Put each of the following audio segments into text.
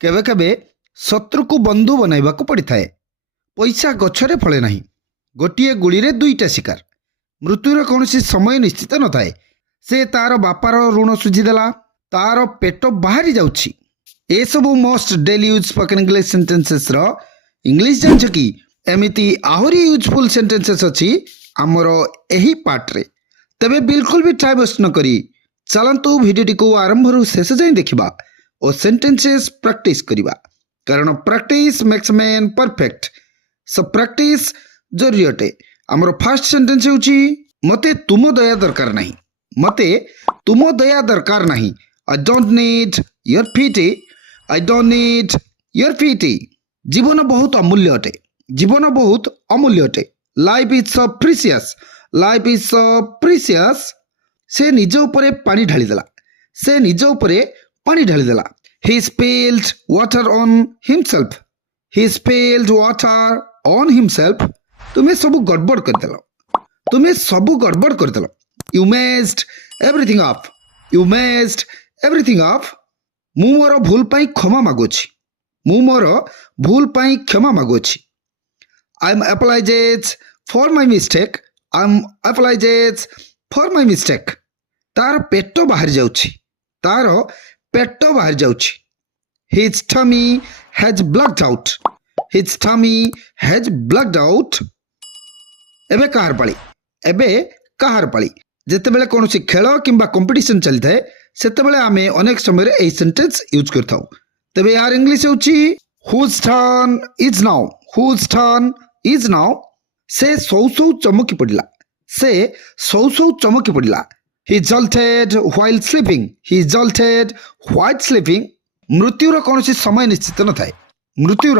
केबे केबे शत्रु को बंधु बनैबा को पड़ी थाए। पैसा गछरे फले नहीं। गोटिए गुली रे दुईटा शिकार। मृत्युर कौनसी समय निश्चित न थाए। से तार बापार ऋण सुझीदेला, तार पेट बाहरी जाउछि। ए सबु most daily use spoken English sentences रो इंग्लिश जानछ कि एमिति आहुरी यूजफुल सेंटेंसेस अछि हमर एही पार्ट रे। तबे बिल्कुल भी टाइम वेस्ट न करी चलंतु भिडियोटी को आरंभ रु शेष जाए देखिबा और सेंटेंसेस प्रैक्टिस करिबा, कारण practice makes man perfect. So practice जरूरी अटे। हमर फर्स्ट सेंटेंस होची मते तुम दया दरकार नहीं। मते तुम दया दरकार नहीं। I don't need your pity. I don't need your pity. जीवन बहुत अमूल्य अटे। जीवन बहुत अमूल्य अटे। Life is so precious. Life is so precious. से निज उपरे पानी ढाली देला। से निज उपरे पानी ढाली देला। He spilled water on himself. He spilled water on himself. तुम्हें सबू गड़बड़ कर देलो। तुम्हें सबू गड़बड़ कर देलो। You messed everything up. You messed everything up. मु मोर भूल पाई क्षमा मागुछि। मु मोर भूल पाई क्षमा मागुछि। I am apologizes for my mistake. I am apologizes for my mistake. तार पेट बाहर जाउछि। तार पेट बाहर जाउछि। His tummy has blocked out. His tummy has blocked out. एबे कहार पाली। एबे कहार पाली। जेते बेले कोनोसी खेल किंबा कंपटीशन चली थाए सेते बेले आमे अनेक समय रे एई सेंटेंस यूज करथाउ। तबे यार इंग्लिश होची whose turn is now. Whose turn is now. से सौ सौ चमकी पड़िला। से सौ सौ चमकी पड़िला। He jolted while sleeping. He jolted while sleeping. मृत्युर कौनसी समय निश्चित न थाए। मृत्युर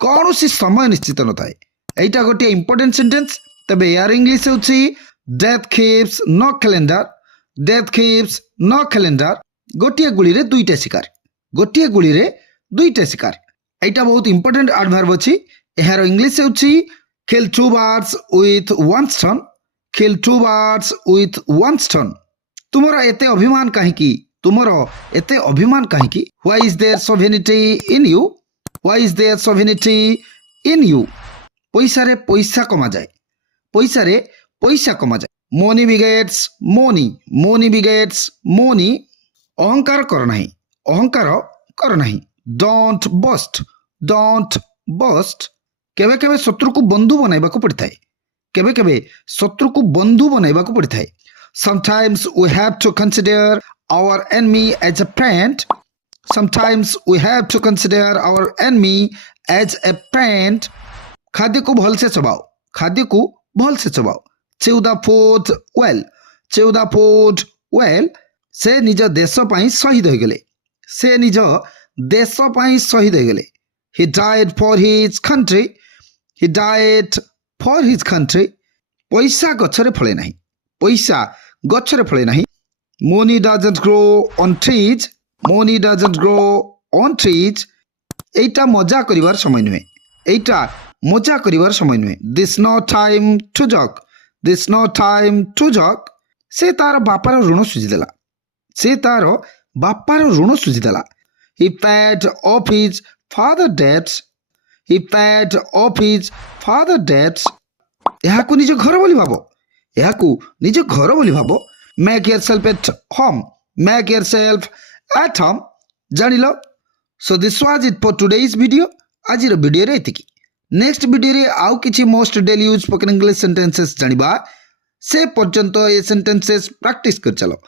कौनसी समय निश्चित न थाए। एटा गोटे इंपोर्टेंट सेंटेंस। तबे यार इंग्लिश होची death keeps no calendar. Death keeps no calendar. गोटिए गुली रे दुईटा शिकार। गोटिए गुली रे दुईटा शिकार। एटा बहुत इंपोर्टेंट एडवर्ब अछि। एहार इंग्लिश होची kill two birds with one stone. Kill two birds with one stone. तुमरा एते अभिमान काहे की? तुमरा एते अभिमान काहे की? Why is there so vanity in you? Why is there so vanity in you? पैसा रे पैसा कमा जाए। पैसा रे पैसा कमा जाए। Money begets money. Money begets money. अहंकार कर नहीं। अहंकार कर नहीं। Don't boast. Don't boast. केबे केबे शत्रु को बंधु बनाइबा को पड़ता है। केबे केबे शत्रु को बंधु बनाइबा को पड़ता है। Sometimes we have to consider our enemy as a friend. Sometimes we have to consider our enemy as a friend. खाद्य को भल से चबाओ। खाद्य को भल से चबाओ। Chew the food well. Chew the food well. से निज देश पाई शहीद हो गले। से निज देश पाई शहीद हो गले। He died for his country. He died for his country. पैसा गछरे फले नहीं। पैसा गछरे फले नहीं। Money doesn't grow on trees. Money doesn't grow on trees. एटा मजा करिवार समय नुहे। एटा मजा करिवार समय नुहे। This no time to joke. This no time to joke. से तार बापार ऋण सुझी देला। से तार बापार ऋण सुझी देला। He paid off his father debts. He paid off his father debts. याकु निज घर बोली भाबो। याकु निज घर बोली भाबो। Make yourself at home. Make yourself at home. जानिलो। So this was it for today's video. आजिर वीडियो रे एतिकी। नेक्स्ट वीडियो रे आउ किछि most daily use spoken English sentences जानिबा। से पर्यंत ए सेंटेंसेस प्रैक्टिस कर चलो।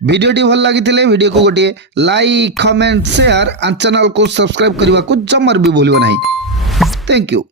वीडियो टी भल लागिथिले वीडियो को गोटे like comment share and channel को सब्सक्राइब करबा को जमर भी भूलिबो नाही। Thank you.